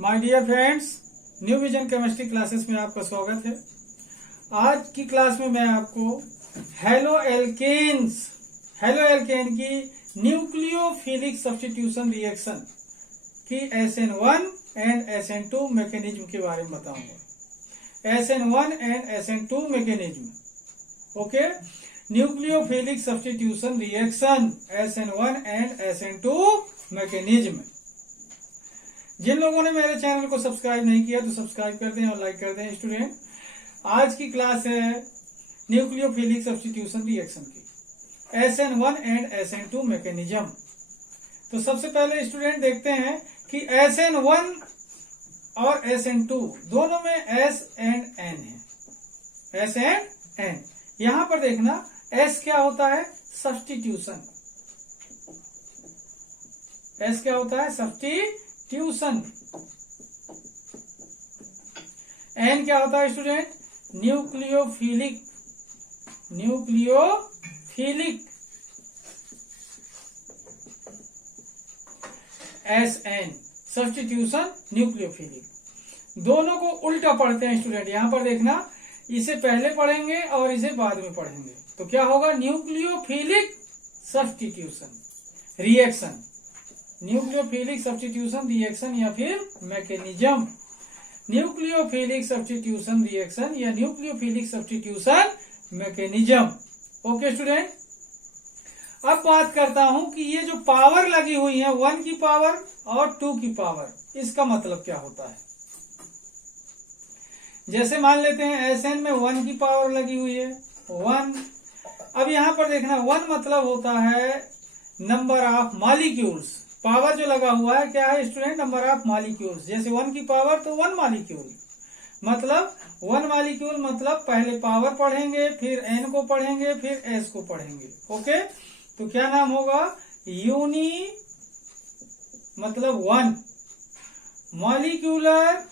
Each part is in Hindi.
My dear friends, new vision chemistry classes में आपका स्वागत है। आज की क्लास में मैं आपको हेलो एल्केन की न्यूक्लियोफिलिक सब्स्टिट्यूशन रिएक्शन की SN1 एंड SN2 मैकेनिज्म के बारे में बताऊंगा। SN1 and SN2 mechanism, okay. Nucleophilic substitution reaction SN1 and SN2 mechanism. जिन लोगों ने मेरे चैनल को सब्सक्राइब नहीं किया तो सब्सक्राइब कर दें और लाइक कर दें। स्टूडेंट, आज की क्लास है न्यूक्लियोफिलिक सब्स्टिट्यूशन रिएक्शन की SN1 एंड SN2 मैकेनिज्म। तो सबसे पहले स्टूडेंट देखते हैं कि SN1 और SN2 दोनों में S एंड N है। S एंड N, यहां पर देखना S क्या होता है? सब्स्टिट्यूशन। S क्या होता है? सब्स्टिट्यूशन। N क्या होता है student? Nucleophilic. SN substitution nucleophilic. दोनों को उल्टा पढ़ते हैं स्टूडेंट। यहां पर देखना, इसे पहले पढ़ेंगे और इसे बाद में पढ़ेंगे। तो क्या होगा? Nucleophilic substitution reaction. Nucleophilic substitution reaction या फिर मैकेनिज्म। न्यूक्लियोफिलिक सब्स्टिट्यूशन रिएक्शन या nucleophilic substitution mechanism. Okay student, अब बात करता हूं कि ये जो पावर लगी हुई है 1 की पावर और 2 की पावर, इसका मतलब क्या होता है? जैसे मान लेते हैं SN में 1 की पावर लगी हुई है 1। अब यहां पर देखना 1 मतलब होता है नंबर ऑफ मॉलिक्यूल्स। पावर जो लगा हुआ है क्या है स्टूडेंट? Number of molecules. जैसे 1 की पावर तो 1 मॉलिक्यूल, मतलब 1 मॉलिक्यूल मतलब पहले पावर पढ़ेंगे, फिर N को पढ़ेंगे, फिर S को पढ़ेंगे। ओके, तो क्या नाम होगा? यूनी मतलब 1 मॉलिक्यूलर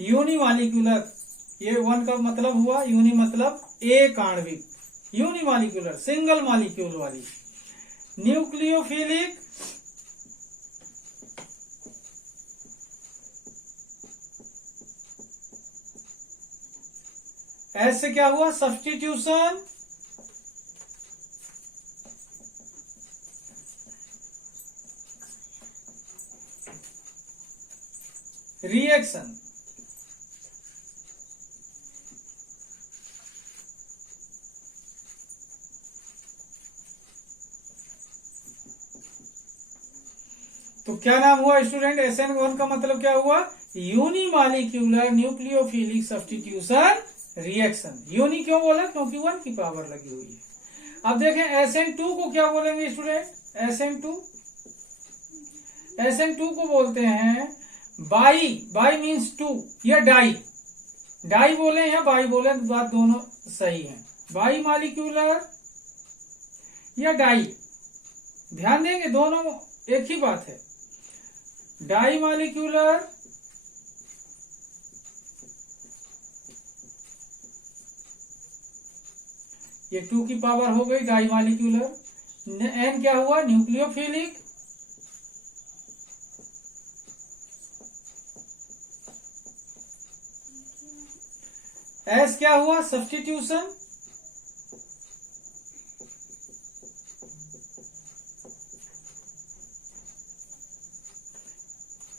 यूनिमॉलिक्यूलर। ये 1 का मतलब हुआ, यूनि मतलब एक आणविक, यूनिमॉलिक्यूलर सिंगल मॉलिक्यूल वाली। न्यूक्लियोफिलिक S से क्या हुआ? Substitution reaction. तो क्या नाम हुआ स्टूडेंट? SN1 का मतलब क्या हुआ? Unimolecular nucleophilic substitution reaction. Uni क्यों बोला? क्योंकि 1 की पावर लगी हुई है। अब देखें SN2 को क्या बोलेंगे स्टूडेंट? SN2 को बोलते हैं बाई मीन्स 2 या डाई बोले या बाई बोले, बात दोनों सही है। बाई मॉलिक्यूलर या डाई, ध्यान देंगे दोनों एक ही बात है। डाई मॉलिक्यूलर ये 2 की पावर हो गई डाई मॉलिक्यूलर। N क्या हुआ? न्यूक्लियोफिलिक। S क्या हुआ? सब्स्टिट्यूशन।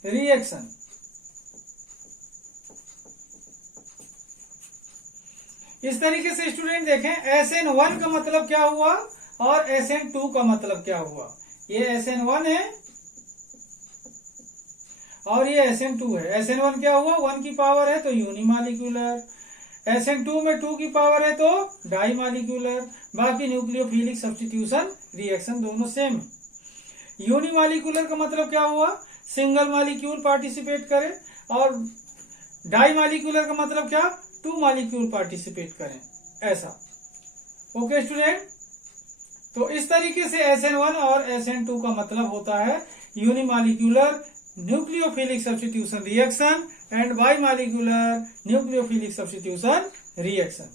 रिएक्शन। इस तरीके से स्टूडेंट देखें SN1 का मतलब क्या हुआ और SN2 का मतलब क्या हुआ। ये SN1 है और ये SN2 है। SN1 क्या हुआ? 1 की पावर है तो यूनिमॉलिक्यूलर। SN2 में 2 की पावर है तो डाई मॉलिक्यूलर। बाकी न्यूक्लियोफिलिक सब्स्टिट्यूशन रिएक्शन दोनों सेम है। यूनिमॉलिक्यूलर का मतलब क्या हुआ? सिंगल मॉलिक्यूल पार्टिसिपेट करे, और डाई मॉलिक्यूलर का मतलब क्या? 2 मॉलिक्यूल पार्टिसिपेट करें, ऐसा। ओके स्टूडेंट, तो इस तरीके से SN1 और SN2 का मतलब होता है unimolecular nucleophilic substitution reaction and by molecular nucleophilic substitution reaction.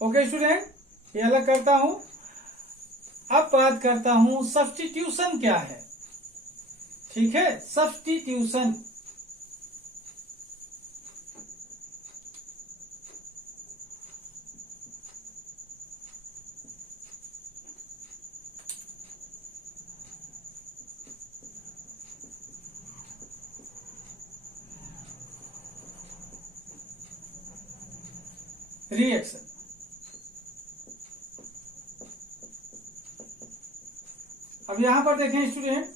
Okay student, ये अलग करता हूं। अब बात करता हूं सब्स्टिट्यूशन क्या है। ठीक है, सब्स्टिट्यूशन। रिएक्शन। अब यहां पर देखें स्टूडेंट,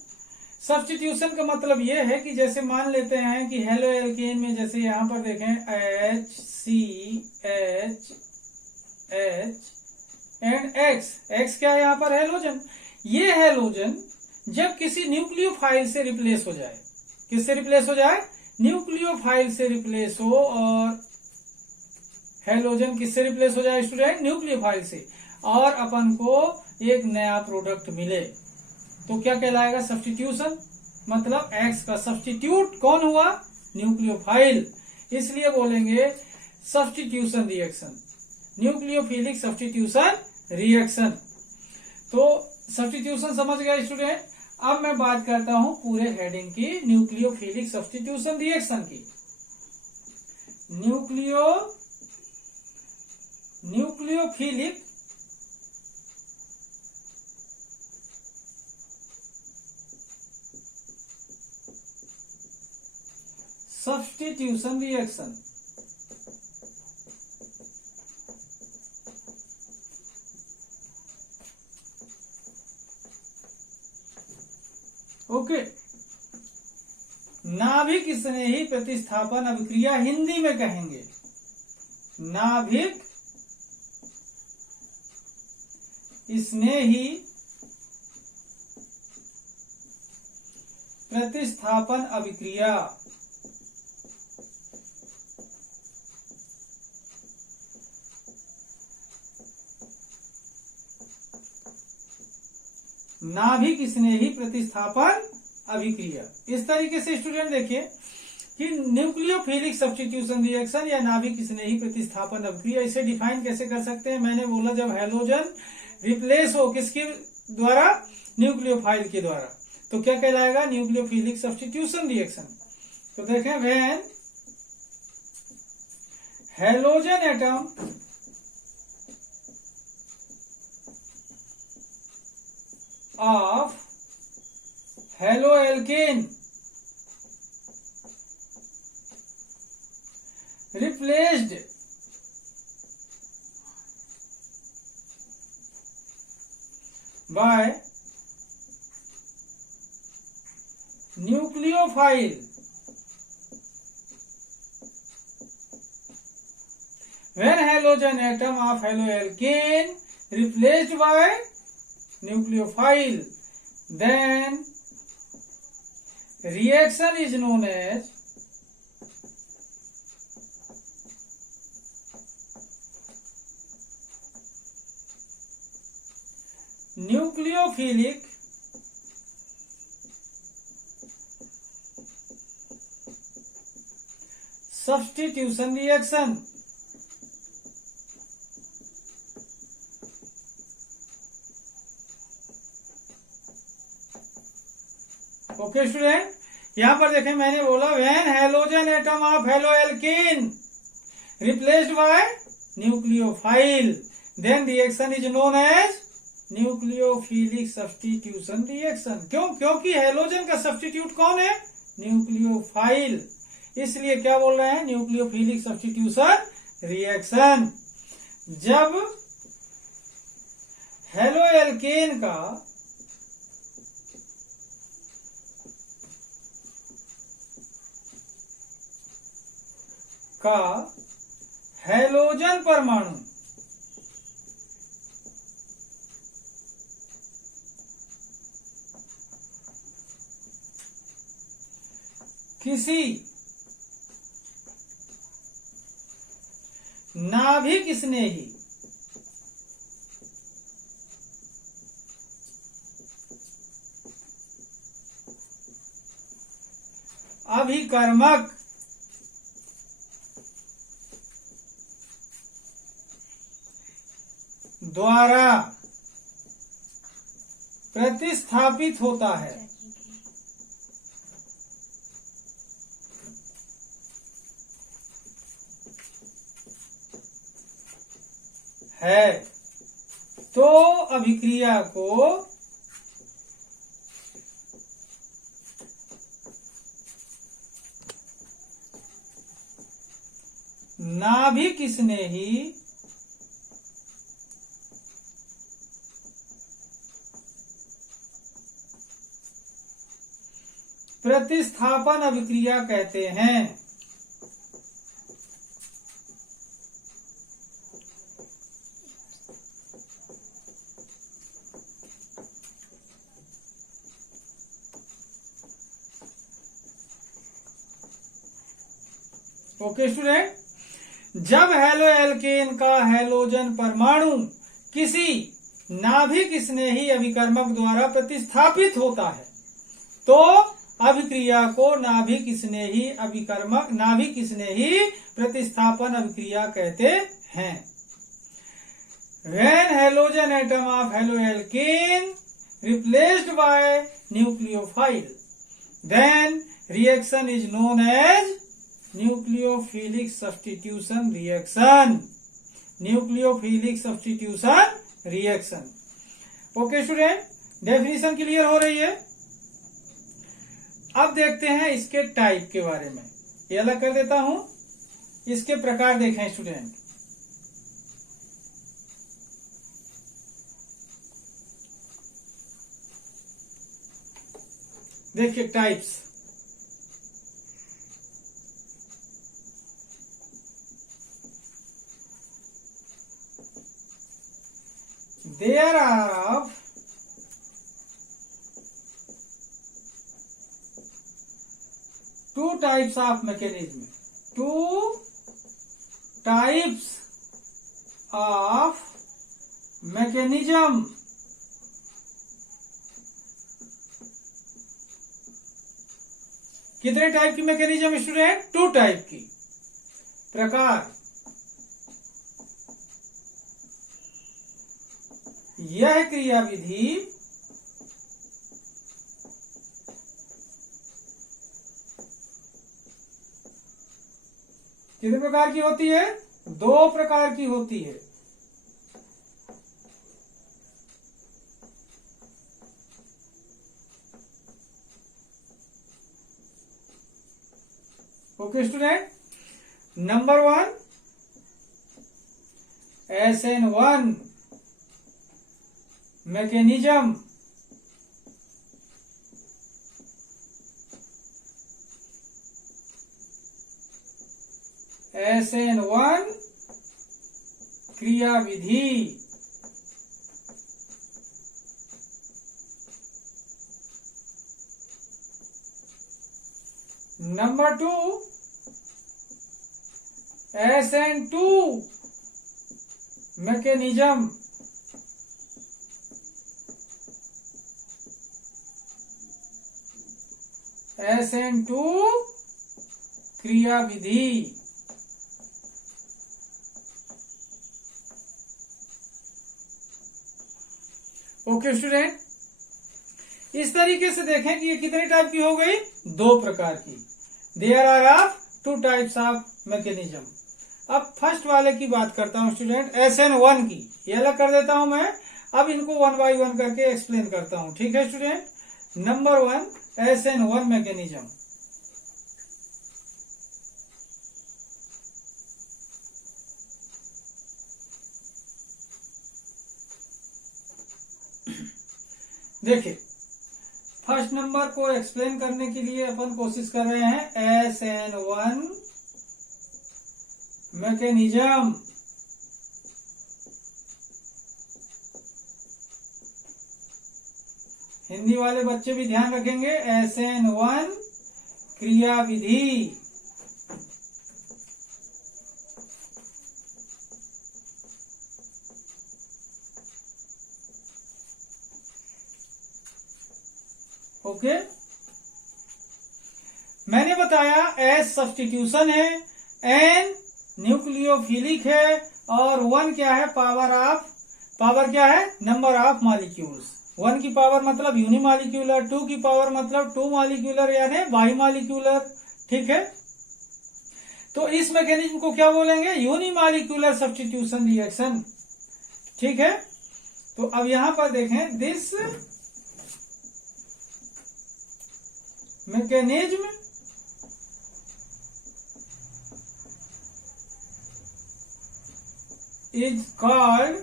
सब्स्टिट्यूशन का मतलब यह है कि जैसे मान लेते हैं कि हेलो एल्केन में, जैसे यहां पर देखें HCH एंड X क्या है यहाँ पर? हेलोजन। ये हेलोजन जब किसी न्यूक्लियोफाइल से रिप्लेस हो जाए, किससे रिप्लेस हो जाए? न्यूक्लियोफाइल से रिप्लेस हो, और हेलोजन किससे रिप्लेस हो जाए स्टूडेंट? न्यूक्लियोफाइल से, और अपन को एक नया प्रोडक्ट मिले, तो क्या कहलाएगा? सब्स्टिट्यूशन। मतलब X का सब्स्टिट्यूट कौन हुआ? न्यूक्लियोफाइल। इसलिए बोलेंगे substitution reaction, nucleophilic substitution reaction. तो सब्स्टिट्यूशन समझ गए स्टूडेंट। अब मैं बात करता हूं पूरे हेडिंग की, न्यूक्लियोफिलिक सब्स्टिट्यूशन रिएक्शन की। Nucleophilic substitution reaction. ओके, नाभिक स्नेही प्रतिस्थापन अभिक्रिया हिंदी में कहेंगे, नाभिक स्नेही प्रतिस्थापन अभिक्रिया। नाभिक स्नेही प्रतिस्थापन अभिक्रिया। इस तरीके से स्टूडेंट देखिए कि न्यूक्लियोफिलिक सब्स्टिट्यूशन रिएक्शन या नाभिक स्नेही प्रतिस्थापन अभिक्रिया, इसे डिफाइन कैसे कर सकते हैं? मैंने बोला जब हेलोजन रिप्लेस हो किसके द्वारा? न्यूक्लियोफाइल के द्वारा, तो क्या कहलाएगा? Nucleophilic substitution reaction. तो देखें, when halogen atom of haloalkane replaced by nucleophile, when halogen atom of haloalkane replaced by nucleophile, then reaction is known as nucleophilic substitution reaction। Okay student, यहां पर देखें मैंने बोला when halogen atom of haloalkane replaced by nucleophile, then reaction is known as nucleophilic substitution reaction. क्यों? क्योंकि हेलोजन का सब्स्टिट्यूट कौन है? न्यूक्लियोफाइल। इसलिए क्या बोल रहे हैं? Nucleophilic substitution reaction. जब हेलोएल्केन का हेलोजन परमाणु किसी नाभिक स्नेही अभिकर्मक द्वारा प्रतिस्थापित होता है। तो अभिक्रिया को नाभिक स्नेही प्रतिस्थापन अभिक्रिया कहते हैं। ओके स्टूडेंट, जब हैलो एल्केन का हैलोजन परमाणु किसी नाभिक स्नेही अभिकर्मक द्वारा प्रतिस्थापित होता है तो अभिक्रिया को नाभिक स्नेही प्रतिस्थापन अभिक्रिया कहते हैं। When halogen atom of haloalkane replaced by nucleophile, then reaction is known as nucleophilic substitution reaction. Nucleophilic substitution reaction. Okay student, definition clear हो रही है। अब देखते हैं इसके टाइप के बारे में। ये अलग कर देता हूं, इसके प्रकार देखें स्टूडेंट। देखिए types. There are two types of mechanism. Two types of mechanism. कितने टाइप की मैकेनिज्म स्टूडेंट? 2 टाइप की। प्रकार, यह क्रियाविधि कितने प्रकार की होती है? 2 प्रकार की होती है। Okay student, number 1 SN1 mechanism. SN1 क्रियाविधि। Number 2 SN2 mechanism. SN2 क्रियाविधि। ओके स्टूडेंट, इस तरीके से देखें कि ये कितने टाइप की हो गई? 2 प्रकार की। There are of 2 types of mechanism. अब फर्स्ट वाले की बात करता हूं स्टूडेंट, SN1 की। ये अलग कर देता हूं मैं। अब इनको 1 by 1 करके एक्सप्लेन करता हूं। ठीक है स्टूडेंट। Number 1 SN1 mechanism. देखिए, फर्स्ट नंबर को एक्सप्लेन करने के लिए अपन कोशिश कर रहे हैं SN1 मैकेनिज्म। हिंदी वाले बच्चे भी ध्यान रखेंगे, SN1 क्रियाविधि। ओके, मैंने बताया S सब्स्टिट्यूशन है, N न्यूक्लियोफिलिक है और 1 क्या है? पावर क्या है? Number of molecules. 1 की पावर मतलब यूनिमालिक्यूलर, 2 की पावर मतलब 2 मालिक्यूलर यानी बाई मालिक्यूलर। ठीक है, तो इस मैकेनिज्म को क्या बोलेंगे? Unimolecular substitution reaction. ठीक है, तो अब यहां पर देखें, this mechanism is called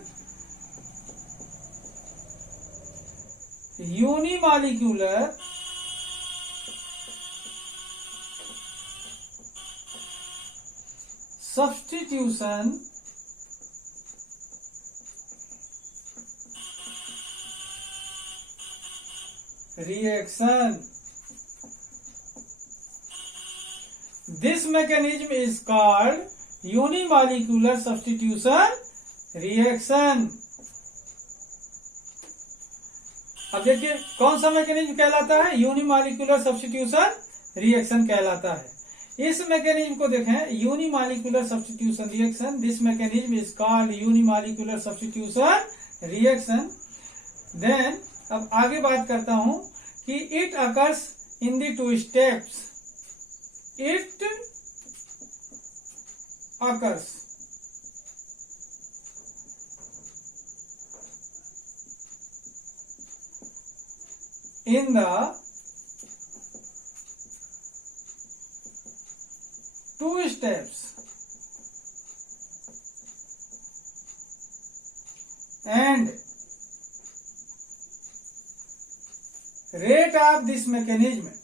unimolecular substitution reaction. This mechanism is called unimolecular substitution reaction. अब देखिए कौन सा मैकेनिज्म कहलाता है? यूनिमॉलिक्यूलर सब्स्टिट्यूशन रिएक्शन कहलाता है। इस मैकेनिज्म को देखें, unimolecular substitution reaction. This mechanism is called unimolecular substitution reaction. Then अब आगे बात करता हूं कि it occurs in the 2 steps. It occurs in the 2 steps and rate of this mechanism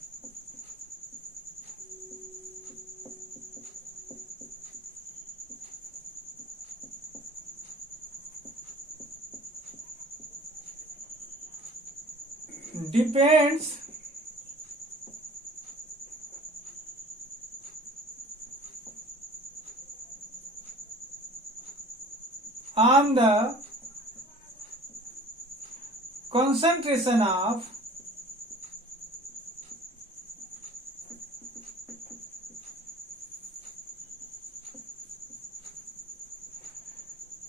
depends on the concentration of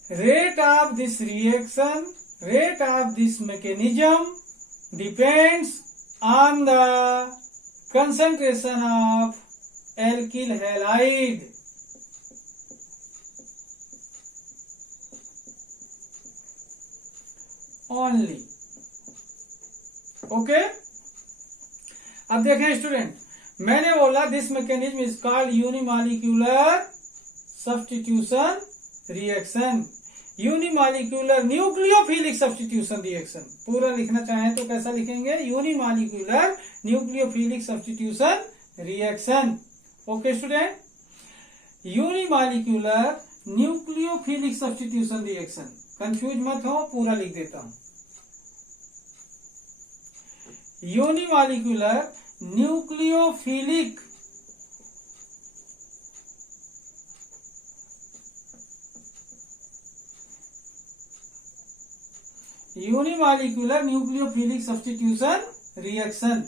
rate of this reaction, rate of this mechanism depends on the concentration of alkyl halide. Only. Okay, अब देखें स्टूडेंट, मैंने बोला this mechanism is called unimolecular substitution reaction. Unimolecular nucleophilic substitution reaction. पूरा लिखना चाहें तो कैसा लिखेंगे? Unimolecular nucleophilic substitution reaction. Okay student, unimolecular nucleophilic substitution reaction. Confuse मत हो, पूरा लिख देता हूं। Unimolecular nucleophilic unimolecular nucleophilic substitution reaction.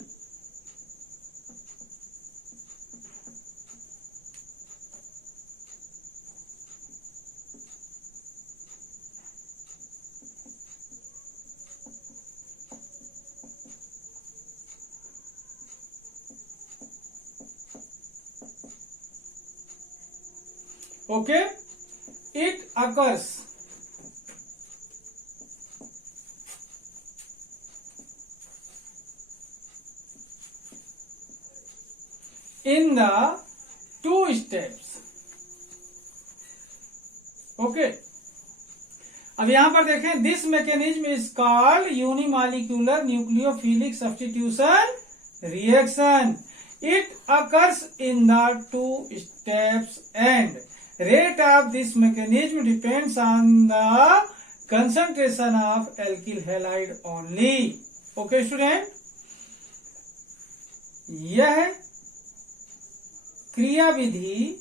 Okay, it occurs in the 2 steps. Okay, अब यहां पर देखें, this mechanism is called unimolecular nucleophilic substitution reaction. It occurs in the 2 steps and rate of this mechanism depends on the concentration of alkyl halide only. Okay student, यह क्रिया विधि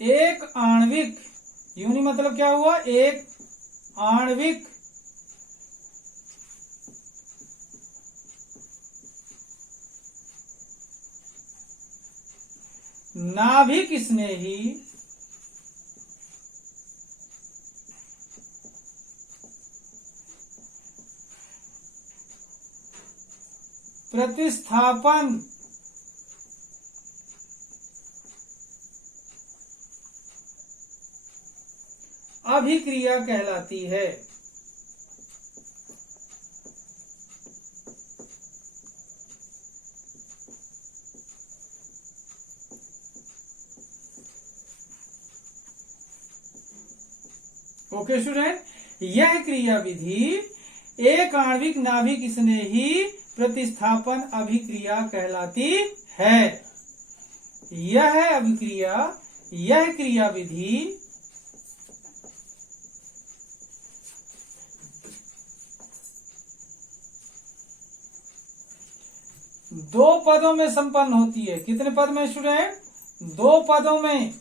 एक आणविक, यूनि मतलब क्या हुआ? एक आणविक नाभिक स्नेही प्रतिस्थापन अभिक्रिया कहलाती है। ओके स्टूडेंट, यह क्रिया विधि एक आणविक नाभिक स्नेही प्रतिस्थापन अभिक्रिया कहलाती है। यह क्रिया विधि दो पदों में संपन्न होती है। कितने पद में स्टूडेंट? दो पदों में।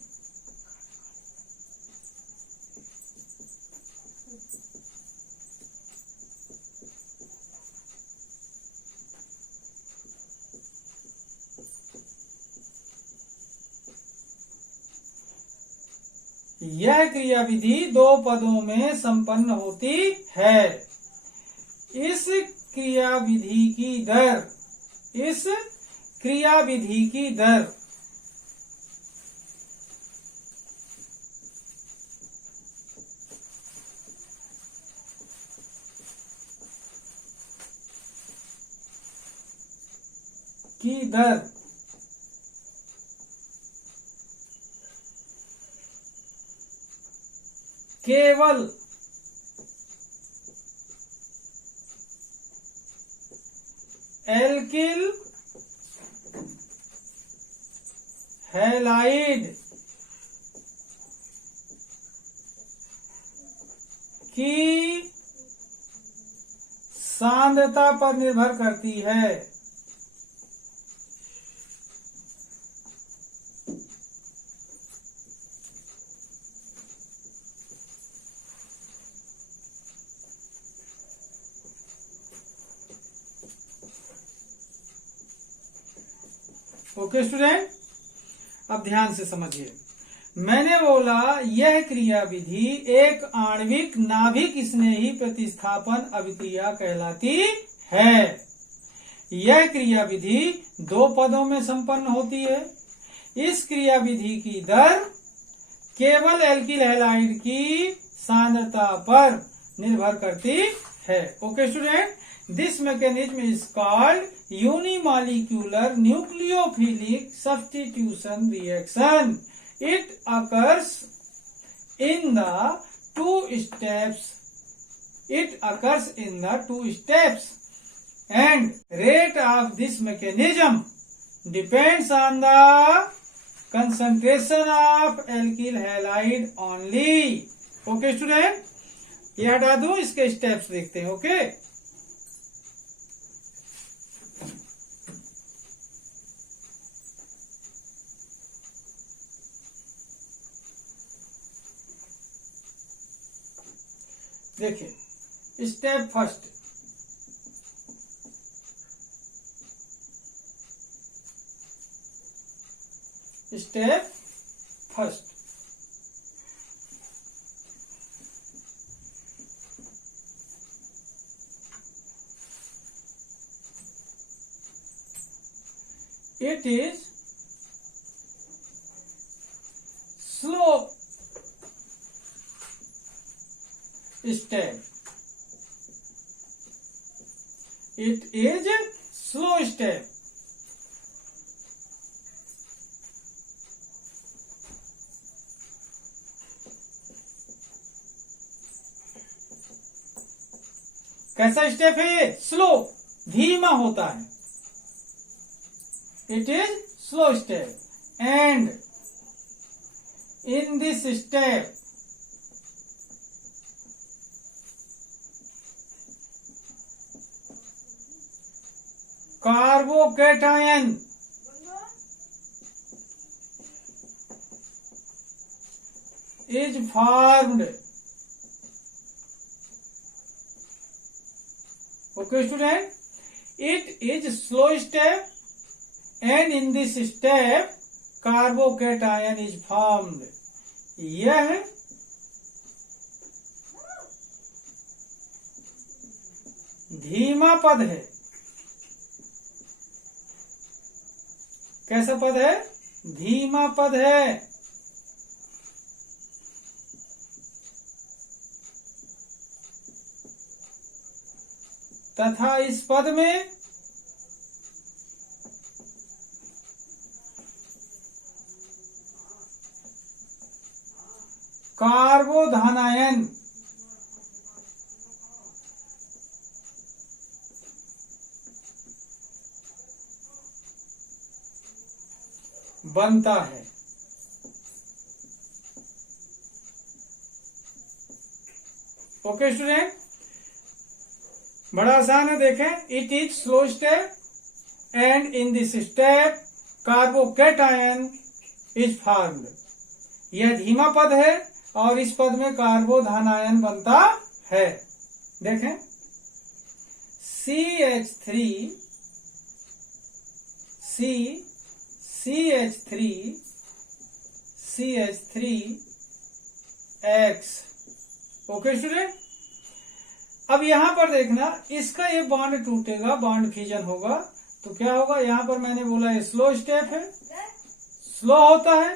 यह क्रिया विधि दो पदों में संपन्न होती है। इस क्रिया विधि की दर केवल एल्किल हैलाइड की सांद्रता पर निर्भर करती है। ओके स्टूडेंट, अब ध्यान से समझिए। मैंने बोला यह क्रिया विधि एक आणविक नाभिक स्नेही प्रतिस्थापन अभिक्रिया कहलाती है। यह क्रिया विधि दो पदों में संपन्न होती है। इस क्रिया विधि की दर केवल एल्किल हैलाइड की सांद्रता पर निर्भर करती है। Okay student, this mechanism is called unimolecular nucleophilic substitution reaction. It occurs in the two steps. And rate of this mechanism depends on the concentration of alkyl halide only. Okay student, ये हटा दो, इसके स्टेप्स देखते हैं। ओके देखिए, step first, it is slow step. It is slow step. कैसा स्टेप है ये? स्लो, धीमा होता है। It is slow step, and in this step carbocation is formed. Okay student, it is slow step, and in this step carbocation is formed. यह धीमा पद है। कैसा पद है? धीमा पद है। तथा इस पद में कार्बोधनायन बनता है। ओके स्टूडेंट, बड़ा आसान है। देखें, it is slow step and in this step carbocation is formed. यह धीमा पद है और इस पद में कार्बोधनायन बनता है। देखें, CH3X। ओके स्टूडेंट, अब यहां पर देखना, इसका ये बॉन्ड टूटेगा, बॉन्ड फ्यूजन होगा, तो क्या होगा? यहां पर मैंने बोला ये स्लो स्टेप है, स्लो होता है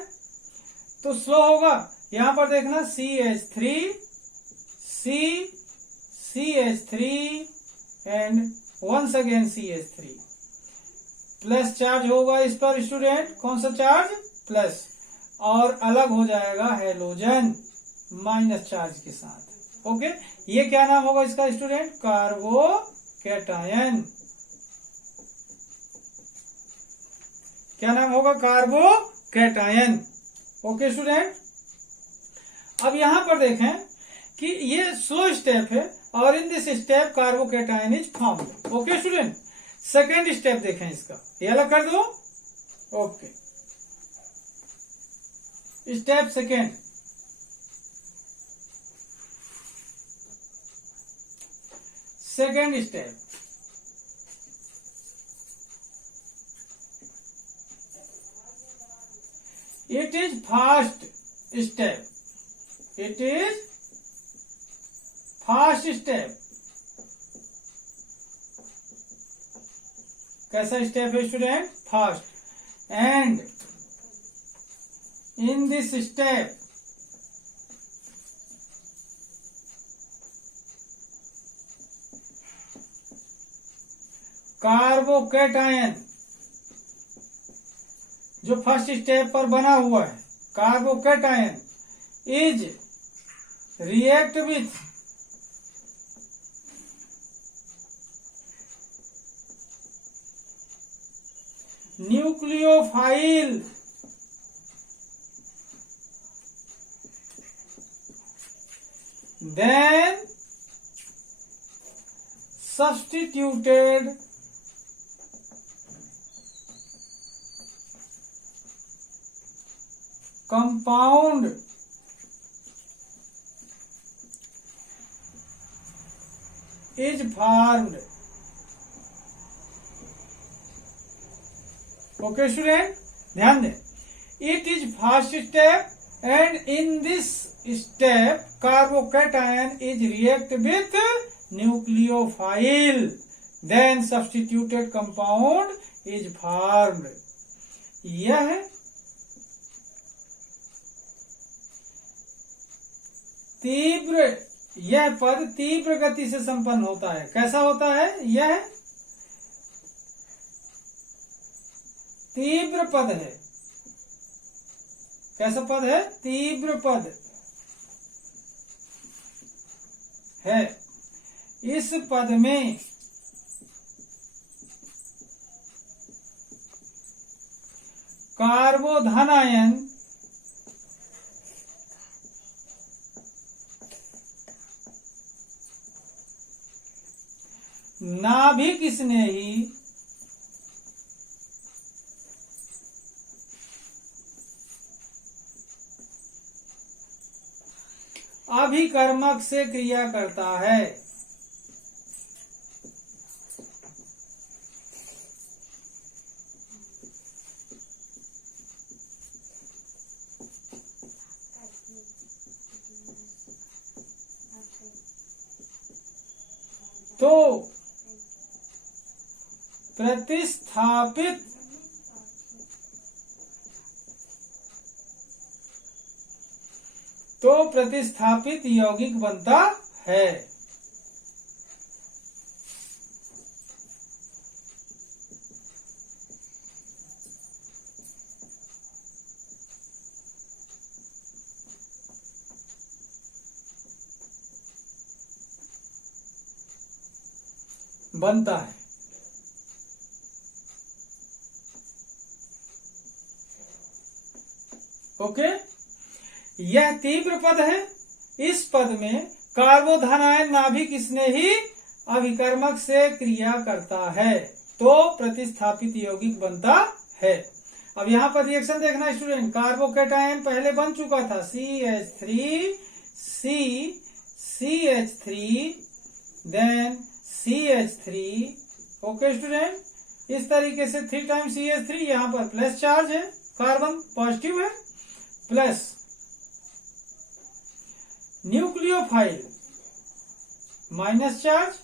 तो स्लो होगा। यहां पर देखना CH3 and once again CH3 plus charge होगा इस पर स्टूडेंट। कौन सा चार्ज? प्लस। और अलग हो जाएगा हैलोजन माइनस चार्ज के साथ। ओके, ये क्या नाम होगा इसका स्टूडेंट? कार्बोकेटायन। क्या नाम होगा? कार्बोकेटायन। ओके स्टूडेंट, अब यहां पर देखें कि ये स्लो स्टेप है और in this step carbocation is formed. Okay student, second step देखें इसका, ये अलग कर दो। Okay, step second, second step, it is fast step, it is fast step। कैसा स्टेप है student? Fast. And in this step carbocation, जो फर्स्ट स्टेप पर बना हुआ है, carbocation is react with nucleophile then substituted compound is formed। Okay student, ध्यान दें, it is first step and in this step carbocation is react with nucleophile then substituted compound is formed. यह पद तीव्र गति से संपन्न होता है। कैसा होता है? यह तीव्र पद है। कैसा पद है? तीव्र पद है। इस पद में कार्बोधनायन नाभिक स्नेही अभिकर्मक से क्रिया करता है। तो प्रतिस्थापित यौगिक बनता है। बनता है। ओके, यह तीव्र पद है। इस पद में कार्बोधनायन नाभिक स्नेही अभिकर्मक से क्रिया करता है तो प्रतिस्थापित यौगिक बनता है। अब यहाँ पर रिएक्शन देखना स्टूडेंट, कार्बोकेटायन पहले बन चुका था CH3 CH3 then CH3। Okay student, इस तरीके से 3 टाइम CH3, यहाँ पर प्लस चार्ज है, कार्बन पॉजिटिव है, प्लस न्यूक्लियोफाइल माइनस चार्ज।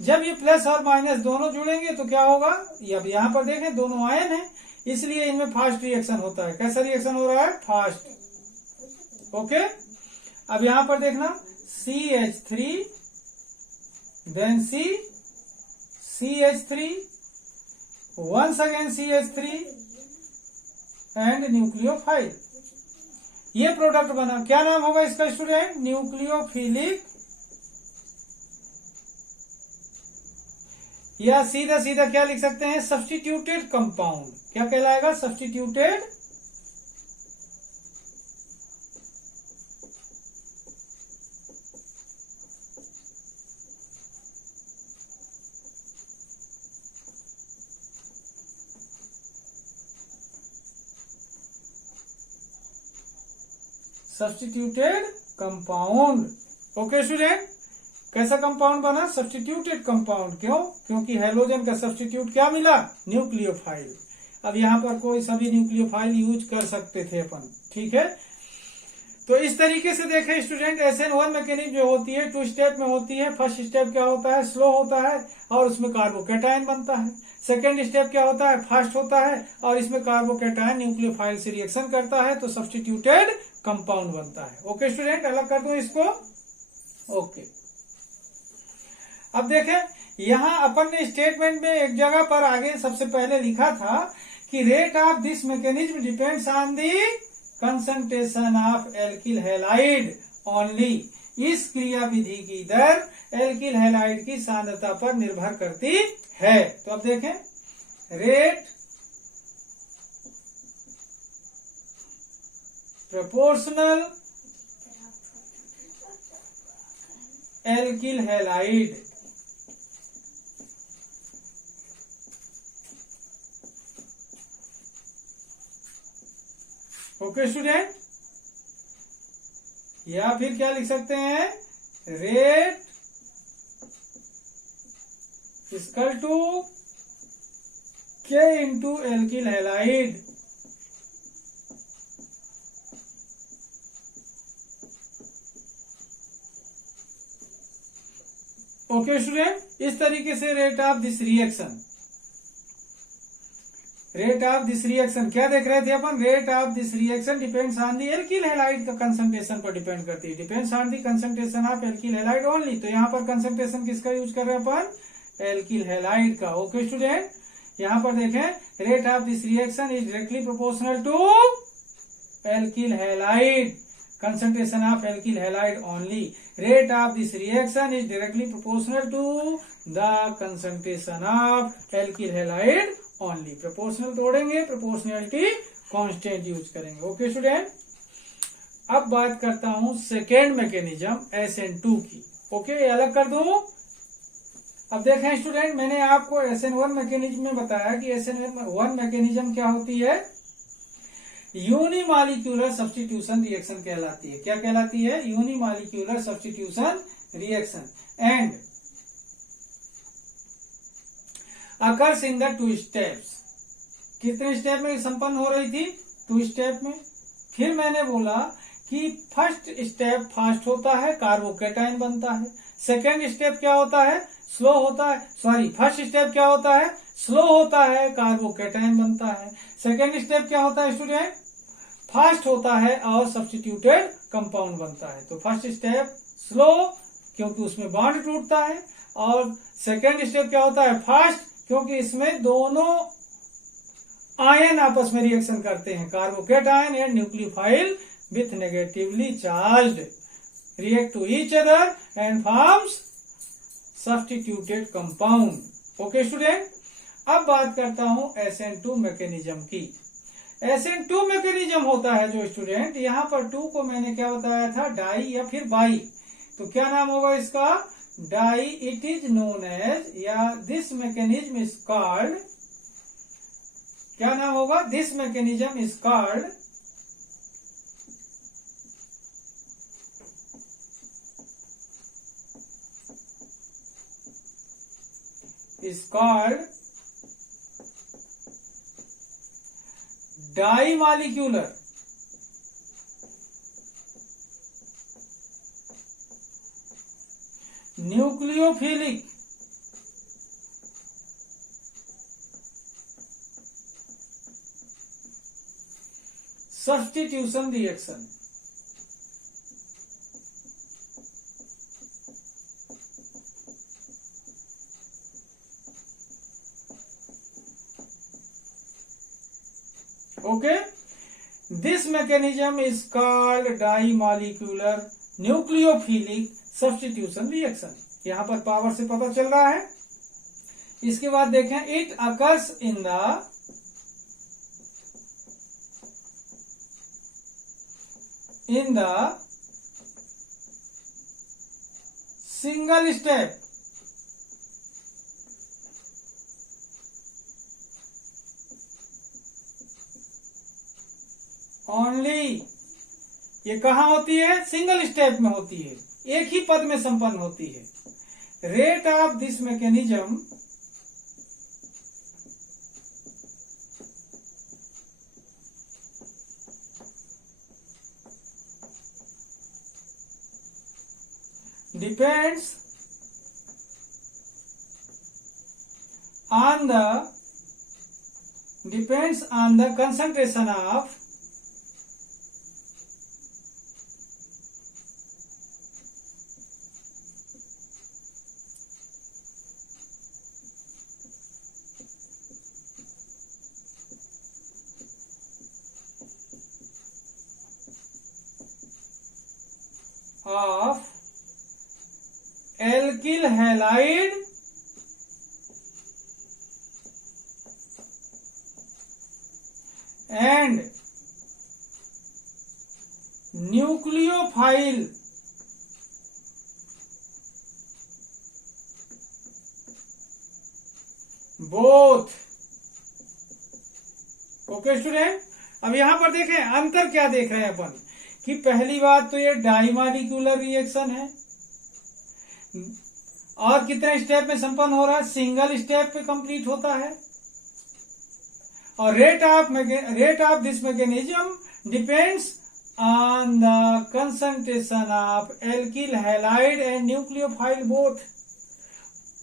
जब ये प्लस और माइनस दोनों जुड़ेंगे तो क्या होगा, अब यहाँ पर देखें दोनों आयन है, इसलिए इनमें फास्ट रिएक्शन होता है। कैसा रिएक्शन हो रहा है, फास्ट। ओके, अब यहाँ पर देखना CH3 then CH3 once again CH3 and nucleophile. ये प्रोडक्ट बना, क्या नाम होगा इसका स्टूडेंट, न्यूक्लियोफिलिक, या सीधा सीधा क्या लिख सकते हैं, सब्स्टिट्यूटेड कंपाउंड। क्या कहलाएगा, substituted substituted compound. Okay student, कैसा कंपाउंड बना, सब्स्टिट्यूटेड कंपाउंड। क्यों, क्योंकि हेलोजन का सब्स्टिट्यूट क्या मिला, न्यूक्लियोफाइल। अब यहाँ पर कोई सभी न्यूक्लियोफाइल यूज कर सकते थे अपन, ठीक है। तो इस तरीके से देखें स्टूडेंट, SN1 मैकेनिज्म जो होती है 2 स्टेप में होती है। फर्स्ट स्टेप क्या होता है, स्लो होता है और उसमें कार्बोकेटायन बनता है। सेकेंड स्टेप क्या होता है, फास्ट होता है और इसमें कार्बोकेटायन न्यूक्लियोफाइल से रिएक्शन करता है तो सब्स्टिट्यूटेड कंपाउंड बनता है। ओके स्टूडेंट, अलग कर दूं इसको। ओके, अब देखें यहाँ अपन ने स्टेटमेंट में एक जगह पर आगे सबसे पहले लिखा था कि rate of this mechanism depends on the concentration of alkyl halide only. इस क्रिया विधि की दर एल्किल हैलाइड की सांद्रता पर निर्भर करती है। तो अब देखें, rate proportional alkyl halide okay student, या फिर क्या लिख सकते हैं, rate equal to K into alkyl halide. Okay student, इस तरीके से rate of this reaction, rate of this reaction क्या देख रहे थे अपन, rate of this reaction depends on the alkyl halide का कंसंट्रेशन पर डिपेंड करती है। Depends on the concentration of alkyl halide only. तो यहाँ पर कंसंट्रेशन किसका यूज कर रहे हैं अपन, एल्किल हैलाइड का। ओके स्टूडेंट, यहाँ पर देखें, rate of this reaction is directly proportional to alkyl halide concentration of alkyl halide only. Rate of this reaction is directly proportional to the concentration of alkyl halide only. Proportional तोड़ेंगे, proportionality constant यूज करेंगे। ओके स्टूडेंट, अब बात करता हूं सेकेंड मैकेनिज्म SN2 की। ओके, अलग कर दूं। अब देखें स्टूडेंट, मैंने आपको SN1 मैकेनिज्म में बताया कि SN1 मैकेनिज्म क्या होती है, यूनिमॉलिक्यूलर सब्स्टिट्यूशन रिएक्शन कहलाती है। क्या कहलाती है, unimolecular substitution reaction and occurs in the 2 steps. कितने स्टेप में संपन्न हो रही थी, 2 स्टेप में। फिर मैंने बोला कि फर्स्ट स्टेप फास्ट होता है, कार्बोकेटायन बनता है। सेकेंड स्टेप क्या होता है, स्लो होता है, सॉरी फर्स्ट स्टेप क्या होता है, स्लो होता है, कार्बोकेटायन बनता है। सेकेंड स्टेप क्या होता है स्टूडेंट, फास्ट होता है और सब्स्टिट्यूटेड कंपाउंड बनता है। तो फर्स्ट स्टेप स्लो क्योंकि उसमें बॉन्ड टूटता है, और सेकेंड स्टेप क्या होता है, फास्ट क्योंकि इसमें दोनों आयन आपस में रिएक्शन करते हैं, carbocation and nucleophile with negatively charged react to each other and forms substituted compound. Okay student, अब बात करता हूं SN2 मैकेनिज्म की। SN2 मैकेनिज्म होता है जो स्टूडेंट, यहां पर 2 को मैंने क्या बताया था, डाई या फिर बाई, तो क्या नाम होगा इसका, di. It is known as, या दिस मैकेनिज्म इज कॉल्ड, क्या नाम होगा, this mechanism is called dimolecular nucleophilic substitution reaction. Okay, this mechanism is called dimolecular nucleophilic substitution reaction. यहां पर पावर से पता चल रहा है। इसके बाद देखें, it occurs in the single step only. ये कहा होती है, सिंगल स्टेप में होती है, एक ही पद में संपन्न होती है। Rate of this mechanism depends on the concentration of alkyl halide and nucleophile both। Okay student, अब यहां पर देखें अंतर क्या देख रहे हैं अपन, कि पहली बात तो ये डाईमॉलिक्यूलर रिएक्शन है, और कितने स्टेप में संपन्न हो रहा है, सिंगल स्टेप पे कंप्लीट होता है। और rate of this mechanism depends on the concentration of alkyl halide and nucleophile both.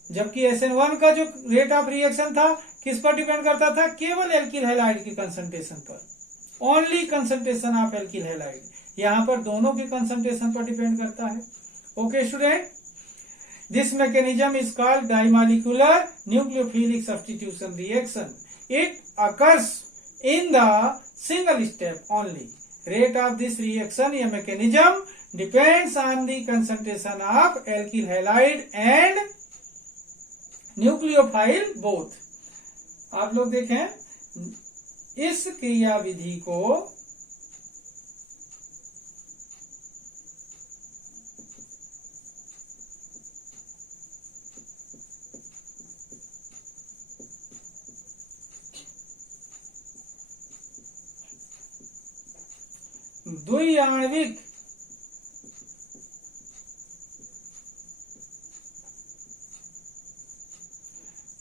जबकि SN1 का जो रेट ऑफ रिएक्शन था किस पर डिपेंड करता था, केवल एल्किल हैलाइड की कंसंट्रेशन पर, only concentration of alkyl halide. यहां पर दोनों की कंसंट्रेशन पर डिपेंड करता है। Okay student, this mechanism is called dimolecular nucleophilic substitution reaction. It occurs in the single step only. Rate of this reaction या mechanism depends on the concentration of alkyl halide and nucleophile both. आप लोग देखें, इस क्रियाविधि को द्विआण्विक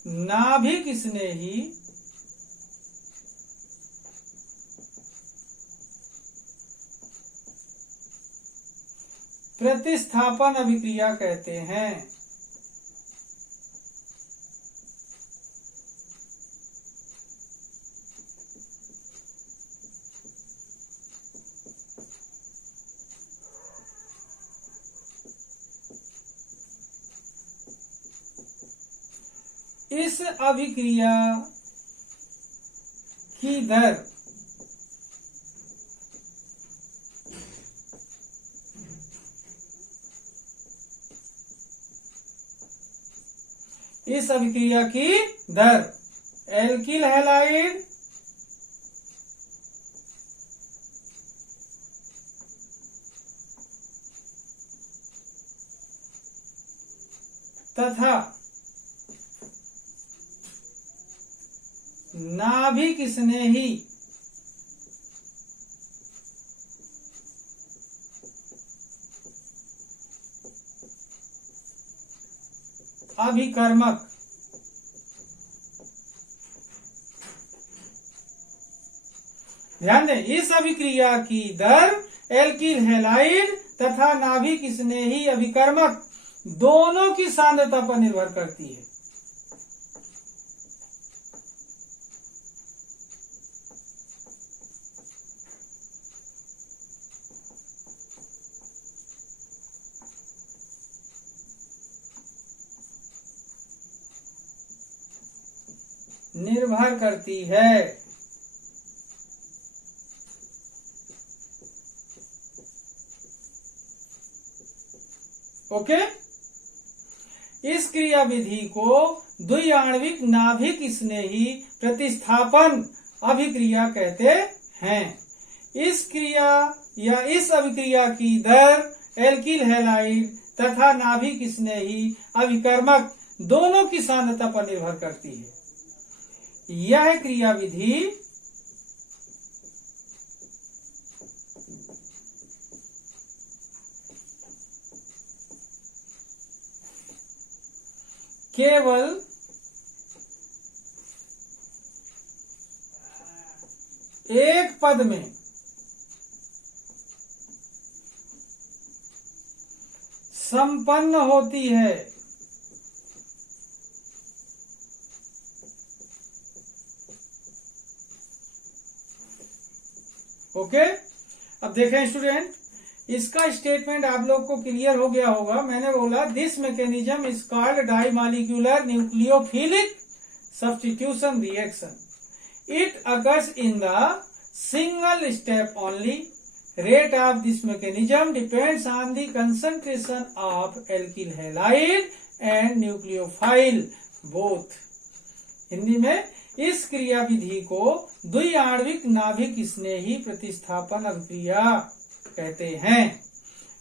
नाभिक स्नेही प्रतिस्थापन अभिक्रिया कहते हैं। इस अभिक्रिया की दर एल्किल हैलाइड तथा नाभिक स्नेही अभिकर्मक ध्यान दें, इस अभिक्रिया की दर एल्किल हैलाइड तथा नाभिक स्नेही अभिकर्मक दोनों की सांद्रता पर निर्भर करती है। ओके, इस क्रिया विधि को द्विआण्विक नाभिक स्नेही प्रतिस्थापन अभिक्रिया कहते हैं। इस क्रिया या इस अभिक्रिया की दर एल्किल हैलाइड तथा नाभिक स्नेही अभिकर्मक दोनों की सांद्रता पर निर्भर करती है। यह क्रिया विधि केवल एक पद में संपन्न होती है। ओके, अब देखें स्टूडेंट, इसका स्टेटमेंट आप लोग को क्लियर हो गया होगा। मैंने बोला this mechanism is called dimolecular nucleophilic substitution reaction. It occurs in the single step only. Rate of this mechanism depends on the concentration of alkyl halide and nucleophile both. Hindi में इस क्रिया विधि को द्विआण्विक नाभिक स्नेही प्रतिस्थापन अभिक्रिया कहते हैं।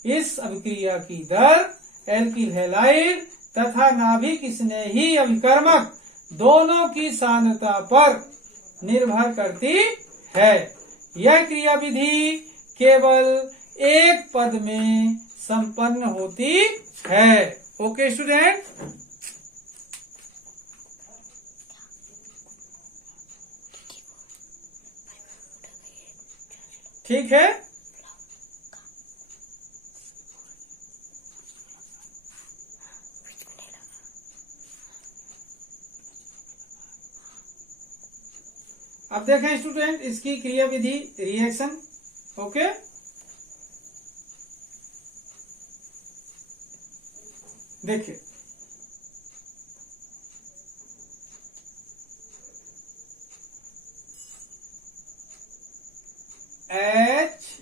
इस अभिक्रिया की दर एल्किल हैलाइड तथा नाभिक स्नेही अभिकर्मक दोनों की सांद्रता पर निर्भर करती है। यह क्रिया विधि केवल एक पद में संपन्न होती है। ओके स्टूडेंट, ठीक है। अब देखें स्टूडेंट इसकी क्रिया विधि रिएक्शन। ओके, देखिए HCH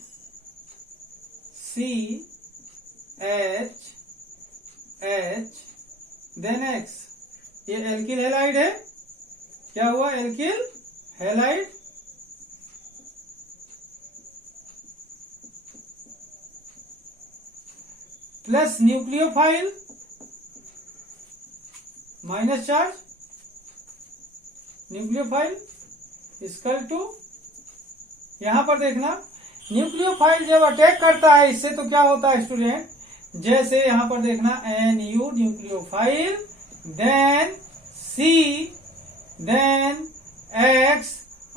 देन X, ये एल्किल हैलाइड है। क्या हुआ? Alkyl halide plus nucleophile minus charge, nucleophile equal to, यहां पर देखना न्यूक्लियोफाइल जब अटैक करता है इससे तो क्या होता है स्टूडेंट, जैसे यहां पर देखना NU nucleophile, then C, then X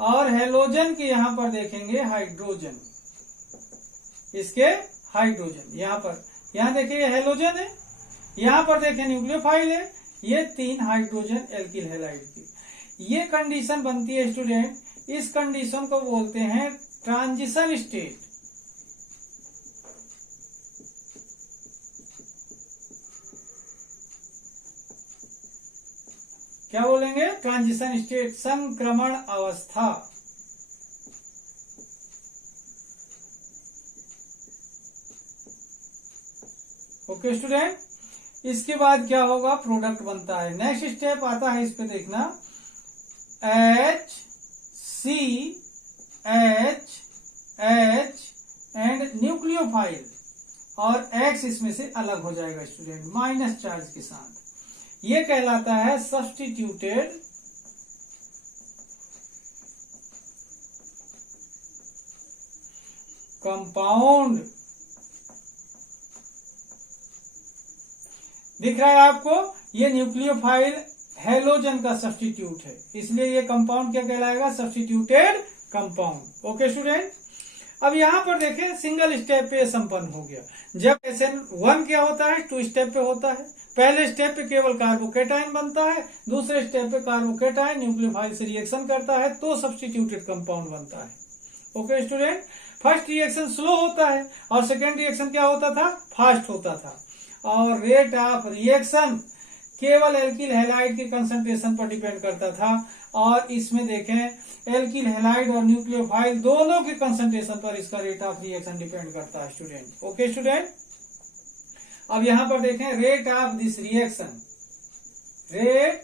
और हेलोजन के यहां पर देखेंगे हाइड्रोजन, इसके हाइड्रोजन यहां पर यहाँ देखिए ये हेलोजन है, यहाँ पर देखें न्यूक्लियोफाइल है, ये 3 हाइड्रोजन एल्किल हैलाइड की। ये कंडीशन बनती है स्टूडेंट, इस कंडीशन को बोलते हैं ट्रांजिशन स्टेट। क्या बोलेंगे? ट्रांजिशन स्टेट, संक्रमण अवस्था। ओके स्टूडेंट, इसके बाद क्या होगा? प्रोडक्ट बनता है। नेक्स्ट स्टेप आता है, इस पे देखना, H C H H and nucleophile, और X इसमें से अलग हो जाएगा स्टूडेंट, माइनस चार्ज के साथ। ये कहलाता है सब्स्टिट्यूटेड कंपाउंड। दिख रहा है आपको? ये न्यूक्लियोफाइल हेलोजन का सब्स्टिट्यूट है, इसलिए ये कंपाउंड क्या कहलाएगा? Substituted compound. ओके स्टूडेंट, अब यहां पर देखें सिंगल स्टेप पे संपन्न हो गया। जब SN1 क्या होता है? 2 स्टेप पे होता है। पहले स्टेप पे केवल कार्बोकेटाइन बनता है, दूसरे स्टेप पे कार्बोकेटाइन न्यूक्लियोफाइल से रिएक्शन करता है तो सब्स्टिट्यूटेड कंपाउंड बनता है। Okay student, first reaction slow होता है और सेकेंड रिएक्शन क्या होता था? फास्ट होता था। और रेट ऑफ रिएक्शन केवल एल्किल हैलाइड के कंसंट्रेशन पर डिपेंड करता था, और इसमें देखें एल्किल हैलाइड और न्यूक्लियोफाइल दोनों के कंसंट्रेशन पर इसका रेट ऑफ रिएक्शन डिपेंड करता है स्टूडेंट। ओके स्टूडेंट, अब यहां पर देखें rate of this reaction, rate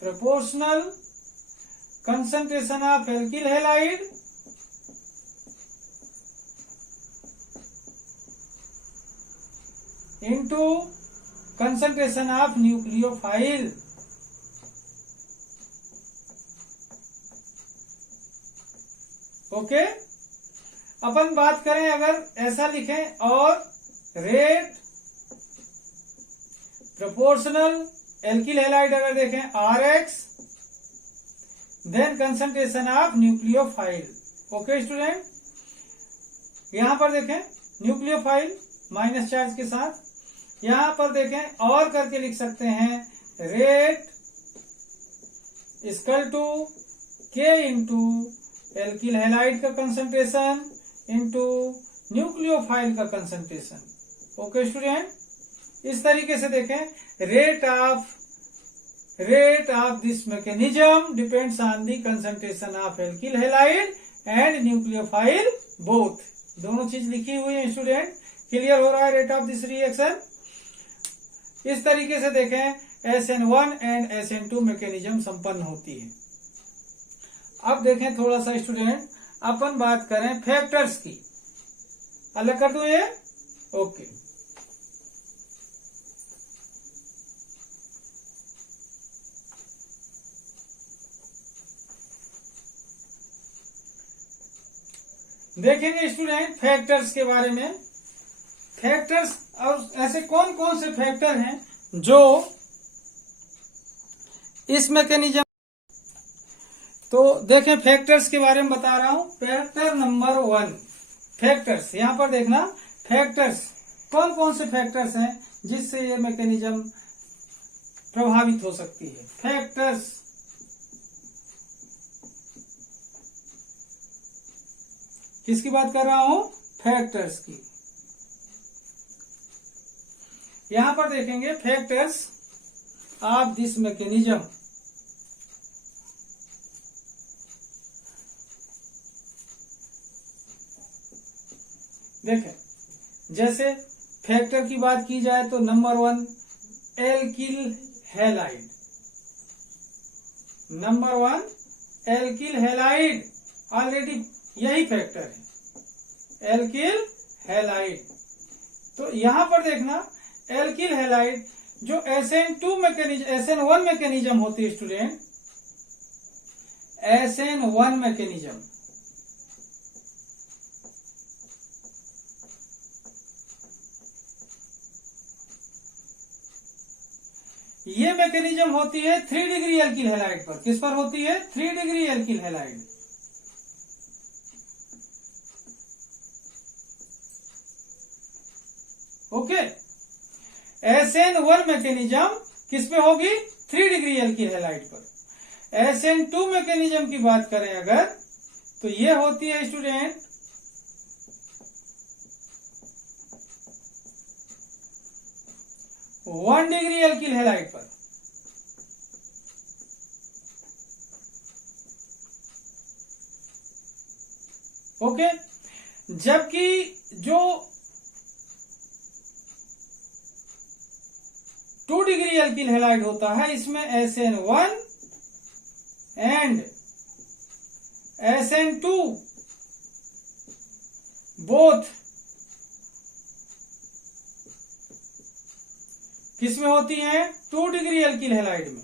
proportional concentration of alkyl halide into concentration of nucleophile। Okay, अपन बात करें अगर ऐसा लिखें, और रेट प्रोपोर्शनल एल्किल हैलाइड अगर देखें RX, then concentration of nucleophile. Okay student, यहां पर देखें न्यूक्लियोफाइल माइनस चार्ज के साथ, यहां पर देखें और करके लिख सकते हैं rate equal to K into alkyl halide का कंसंट्रेशन इंटू न्यूक्लियोफाइल का कंसंट्रेशन। ओके स्टूडेंट, इस तरीके से देखें rate of this mechanism depends on the concentration of alkyl halide and nucleophile both. दोनों चीज लिखी हुई है स्टूडेंट, क्लियर हो रहा है रेट ऑफ दिस रिएक्शन। इस तरीके से देखें SN1 एंड SN2 मैकेनिज्म संपन्न होती है। अब देखें थोड़ा सा स्टूडेंट, अपन बात करें फैक्टर्स की। अलग कर दो ये। ओके, देखेंगे स्टूडेंट फैक्टर्स के बारे में। फैक्टर्स, और ऐसे कौन कौन से फैक्टर हैं जो इस मैकेनिज्म, तो देखें फैक्टर्स के बारे में बता रहा हूं। फैक्टर नंबर 1, फैक्टर्स, यहां पर देखना फैक्टर्स, कौन कौन से फैक्टर्स हैं जिससे ये मैकेनिज्म प्रभावित हो सकती है। फैक्टर्स, किसकी बात कर रहा हूं? फैक्टर्स की। यहां पर देखेंगे फैक्टर्स ऑफ दिस मैकेनिज्म। देखें, जैसे फैक्टर की बात की जाए तो number 1 alkyl halide, number 1 alkyl halide, already यही फैक्टर है एल्किल हैलाइड। तो यहां पर देखना एल्किल हैलाइड जो SN2 मैकेनिज्म, SN1 मैकेनिज्म होती है स्टूडेंट, SN1 मैकेनिज्म, ये मैकेनिज्म होती है 3 डिग्री एल्किल हैलाइड पर। किस पर होती है? 3 degree alkyl halide. Okay. SN1 mechanism किस पे होगी? 3 डिग्री एल्किल हैलाइड पर। SN2 मैकेनिज्म की बात करें अगर, तो ये होती है स्टूडेंट 1 डिग्री एल्किल हैलाइड पर। ओके। जबकि जो 2 डिग्री एल्किल हैलाइड होता है, इसमें SN1 एंड SN2 बोथ किसमें होती हैं? 2 डिग्री एल्किल हैलाइड में।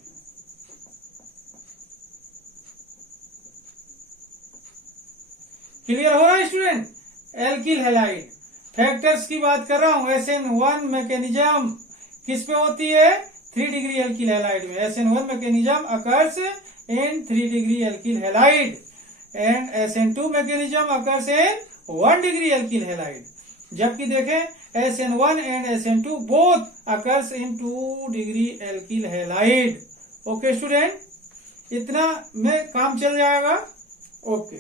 क्लियर हो रहा है स्टूडेंट? एल्किल हैलाइड फैक्टर्स की बात कर रहा हूं। SN1 मैकेनिज्म किस पे होती है? 3 डिग्री एल्किल हैलाइड में। SN1 mechanism occurs in 3 degree alkyl halide and SN2 mechanism occurs in 1 degree alkyl halide. जबकि देखें SN1 and SN2 both occurs in 2 degree alkyl halide. Okay student, इतना में काम चल जाएगा। ओके,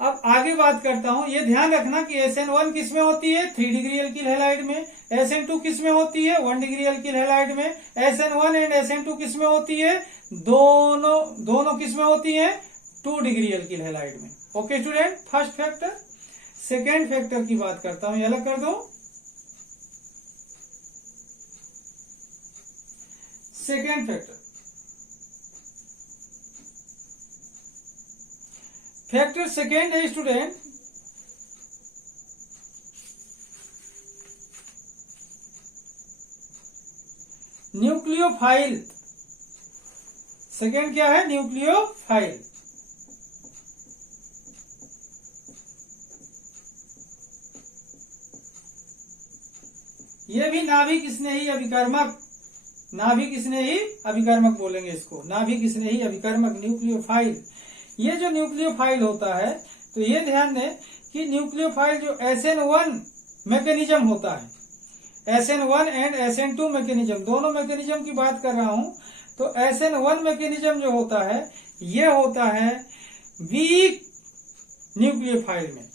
अब आगे बात करता हूं। ये ध्यान रखना कि SN1 किस में होती है? 3 डिग्री एल्किल हैलाइड में। SN2 किस में होती है? 1 डिग्री एल्किल हैलाइड में। SN1 एंड SN2 किस में होती है? दोनों किस में होती है? 2 डिग्री एल्किल हैलाइड में। Okay student, first factor. Second factor की बात करता हूं, ये अलग कर दो। सेकेंड फैक्टर, फैक्टर सेकेंड है स्टूडेंट न्यूक्लियोफाइल। सेकेंड क्या है? न्यूक्लियोफाइल। ये भी नाभिक स्नेही अभिकर्मक, नाभिक स्नेही अभिकर्मक बोलेंगे इसको, नाभिक स्नेही अभिकर्मक न्यूक्लियोफाइल। ये जो न्यूक्लियोफाइल होता है, तो ये ध्यान दें कि न्यूक्लियोफाइल जो SN1 मैकेनिज्म होता है, SN1 एंड SN2 मैकेनिज्म, दोनों मैकेनिज्म की बात कर रहा हूं। तो SN1 मैकेनिज्म जो होता है, ये होता है वीक न्यूक्लियोफाइल में।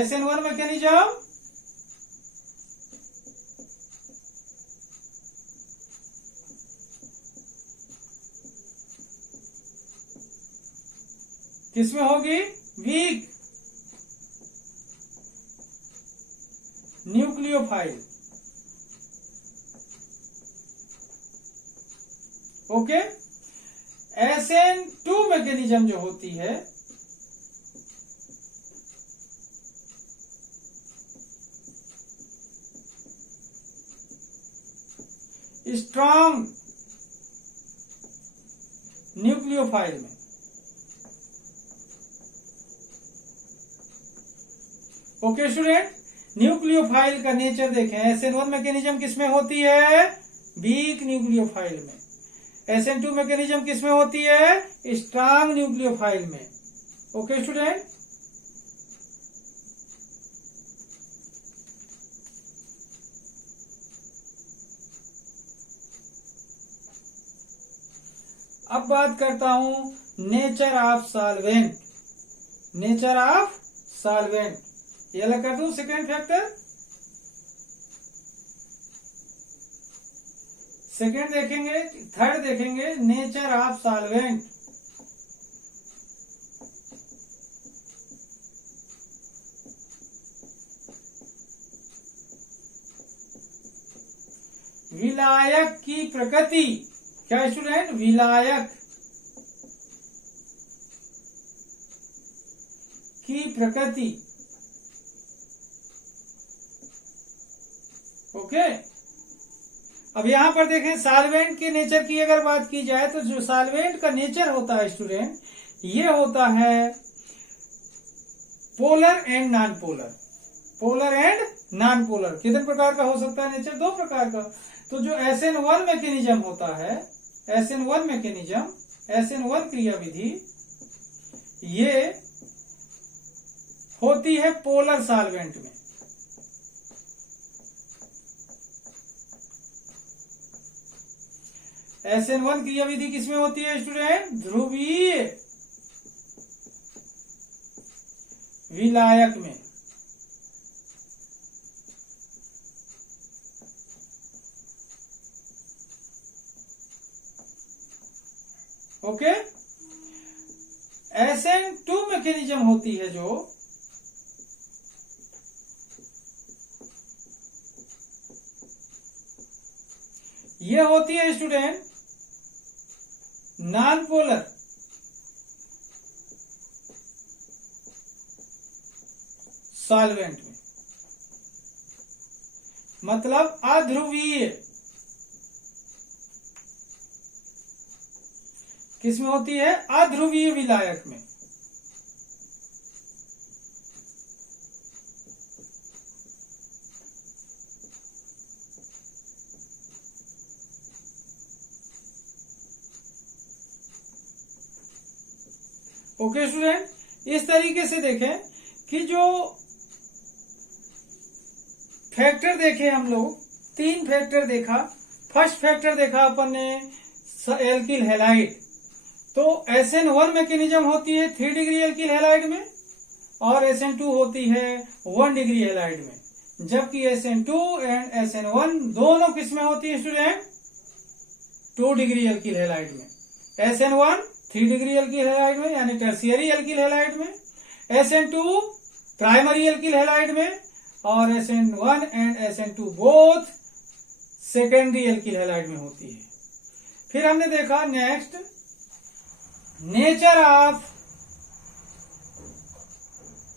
SN1 मैकेनिज्म किसमें होगी? Weak nucleophile. Okay. SN2 mechanism जो होती है, स्ट्रॉन्ग न्यूक्लियोफाइल में। ओके स्टूडेंट, न्यूक्लियोफाइल का नेचर देखें। SN1 मैकेनिज्म किसमें होती है? वीक न्यूक्लियोफाइल में। SN2 मैकेनिज्म किसमें होती है? स्ट्रॉन्ग न्यूक्लियोफाइल में। ओके स्टूडेंट, अब बात करता हूं nature of solvent. Nature of solvent ये अलग कर दूं। सेकेंड फैक्टर, सेकेंड देखेंगे, थर्ड देखेंगे नेचर ऑफ सॉल्वेंट। विलायक की प्रकृति। क्या स्टूडेंट? विलायक की प्रकृति। ओके। अब यहां पर देखें सॉल्वेंट के नेचर की अगर बात की जाए, तो जो सॉल्वेंट का नेचर होता है स्टूडेंट, ये होता है polar and non polar. Polar and non polar कितने प्रकार का हो सकता है नेचर? 2 प्रकार का। तो जो SN1 मैकेनिज्म होता है, SN1 मैकेनिज्म, SN1 क्रियाविधि, ये होती है पोलर सॉल्वेंट में। SN1 क्रियाविधि किसमें होती है स्टूडेंट? ध्रुवीय विलायक में। ओके। SN2 मैकेनिज्म होती है जो ये होती है स्टूडेंट नॉन पोलर सॉल्वेंट में, मतलब अध्रुवीय। किसमें होती है? अध्रुवीय विलायक में। ओके स्टूडेंट, इस तरीके से देखें कि जो फैक्टर देखे हम लोग, 3 फैक्टर देखा। फर्स्ट फैक्टर देखा अपन ने एल्किल हैलाइड, तो SN1 मैकेनिज्म होती है 3 डिग्री एल्किल हैलाइड में और SN2 होती है 1 डिग्री हैलाइड में, जबकि SN2 एंड SN1 दोनों किसमें होती है स्टूडेंट? 2 डिग्री एल्किल हैलाइड में। SN1 3 डिग्री एल्किल हैलाइड में यानी टर्शियरी एल्किल हैलाइड में, SN2 प्राइमरी एल्किल हैलाइड में और SN1 and SN2 both secondary alkyl halide में होती है। फिर हमने देखा नेक्स्ट नेचर ऑफ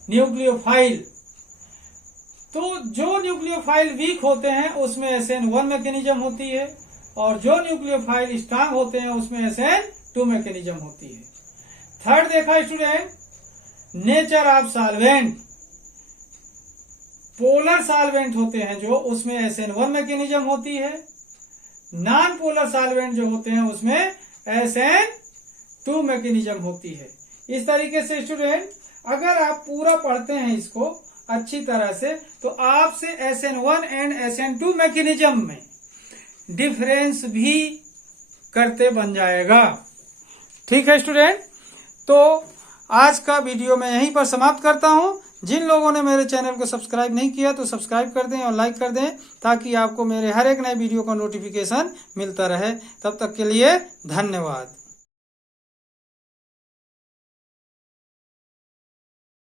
न्यूक्लियोफाइल। तो जो न्यूक्लियोफाइल वीक होते हैं उसमें SN1 मैकेनिज्म होती है और जो न्यूक्लियोफाइल स्ट्रांग होते हैं उसमें SN2 मैकेनिज्म होती है। थर्ड देखा student nature of solvent. Polar solvent होते हैं जो, उसमें SN1 मैकेनिज्म होती है। नॉन पोलर सॉल्वेंट जो होते हैं उसमें SN2 मैकेनिज्म होती है। इस तरीके से स्टूडेंट अगर आप पूरा पढ़ते हैं इसको अच्छी तरह से तो आपसे SN1 एंड SN2 मैकेनिज्म में डिफरेंस भी करते बन जाएगा। ठीक है स्टूडेंट, तो आज का वीडियो मैं यहीं पर समाप्त करता हूं। जिन लोगों ने मेरे चैनल को सब्सक्राइब नहीं किया तो सब्सक्राइब कर दें और लाइक कर दें ताकि आपको मेरे हर एक नए वीडियो का नोटिफिकेशन मिलता रहे। तब तक के लिए धन्यवाद।